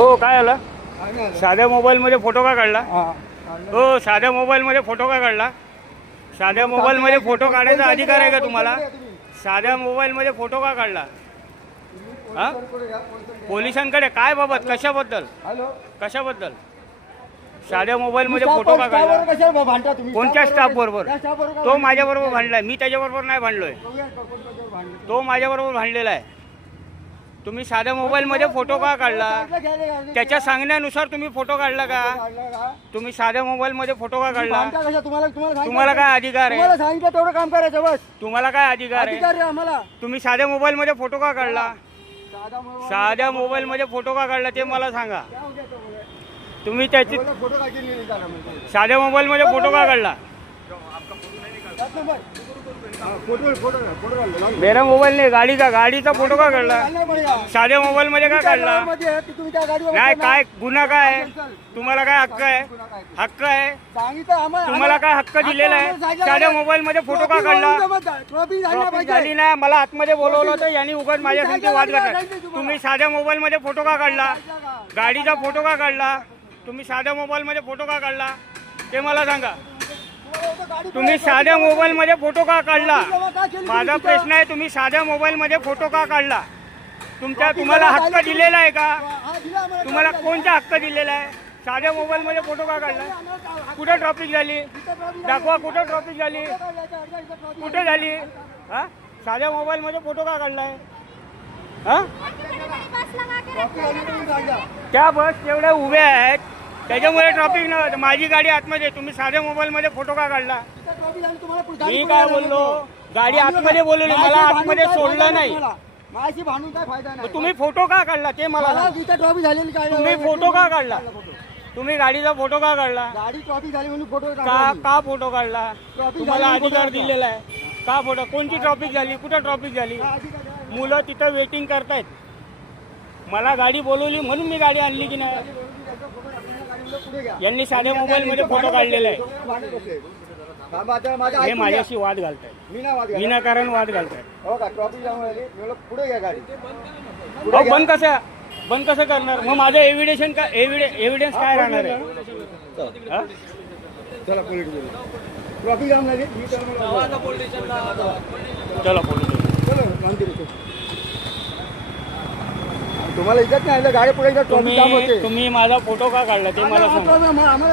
हो काय आला साध्या मोबाईलमध्ये फोटो का काढला? हो साध्या मोबाईलमध्ये फोटो का काढला? साध्या मोबाईलमध्ये फोटो काढायचा अधिकार आहे का तुम्हाला? साध्या मोबाईलमध्ये फोटो का काढला? हा पोलिसांकडे काय बाबत कशाबद्दल? कशाबद्दल साध्या मोबाईलमध्ये फोटो का काढला? कोणत्या स्टाफ बरोबर? तो माझ्याबरोबर भांडलाय, मी त्याच्याबरोबर नाही भांडलोय, तो माझ्याबरोबर भांडलेला आहे. तुम्ही साध्या मोबाईलमध्ये फोटो का काढला? त्याच्या सांगण्यानुसार तुम्ही फोटो काढला का? तुम्ही साध्या मोबाईलमध्ये फोटो का काढला? तुम्हाला काय अधिकार आहे? तेवढं काम करायचं बस. तुम्हाला काय अधिकार आहे? आम्हाला तुम्ही साध्या मोबाईलमध्ये फोटो का काढला? साध्या मोबाईलमध्ये फोटो का काढला ते मला सांगा. तुम्ही त्याची साध्या मोबाईलमध्ये फोटो का काढला? मेरा मोबाईल नाही, गाडीचा फोटो का काढला? साध्या मोबाईल मध्ये का काढला? नाही काय गुन्हा काय आहे? तुम्हाला काय हक्क आहे? हक्क आहे तुम्हाला काय हक्क दिलेला आहे? साध्या मोबाईल मध्ये फोटो का काढला? झाली नाही, मला आतमध्ये बोलवलं होतं, यांनी उगाच माझ्या संगती वाद घातला. तुम्ही साध्या मोबाईल मध्ये फोटो का काढला? गाडीचा फोटो का काढला? तुम्ही साध्या मोबाईल मध्ये फोटो का काढला ते मला सांगा. तुम्ही साध्या मोबाईल मध्ये फोटो का काढला? माझा प्रश्न आहे, तुम्ही साध्या मोबाईल मध्ये फोटो का काढला? तुम्हाला हक्क दिलेला आहे का? तुम्हाला कोणता हक्क दिलेला आहे? साध्या मोबाईल मध्ये फोटो का काढला? कुठे ट्रॉफिक झाली? दाखवा कुठे ट्रॉफिक झाली? कुठे झाली? हा साध्या मोबाईल मध्ये फोटो का काढलाय? हा त्या बस तेवढ्या उभ्या आहेत त्याच्यामुळे ट्रॉफिक नव्हतं. माझी गाडी आतमध्ये, तुम्ही साध्या मोबाईल मध्ये फोटो का काढला? मी काय बोललो? गाडी आतमध्ये बोलवली, मला आतमध्ये सोडलं नाही. तुम्ही फोटो का काढला ते मला सांगा. तुम्ही फोटो का काढला? तुम्ही गाडीचा फोटो का काढला? का फोटो काढला? तुम्हाला अधिकार दिलेला आहे का? फोटो कोणती ट्रॉफिक झाली? कुठं ट्रॉफिक झाली? मुलं तिथं वेटिंग करतायत. मला गाडी बोलवली म्हणून मी गाडी आणली की नाही? यांनी साध्या मोबाईल मध्ये फोटो काढलेला आहे. हे माझ्याशी वाद घालतायत, विनाकारण वाद घालतायत. बंद कसं करणार? मग माझं एव्हिडन्स काय राहणार आहे? चला पोलीस तुम्हाला इज्जत नाही, गाडी पुढे तुम्ही माझा फोटो का काढला ते मला सांगा.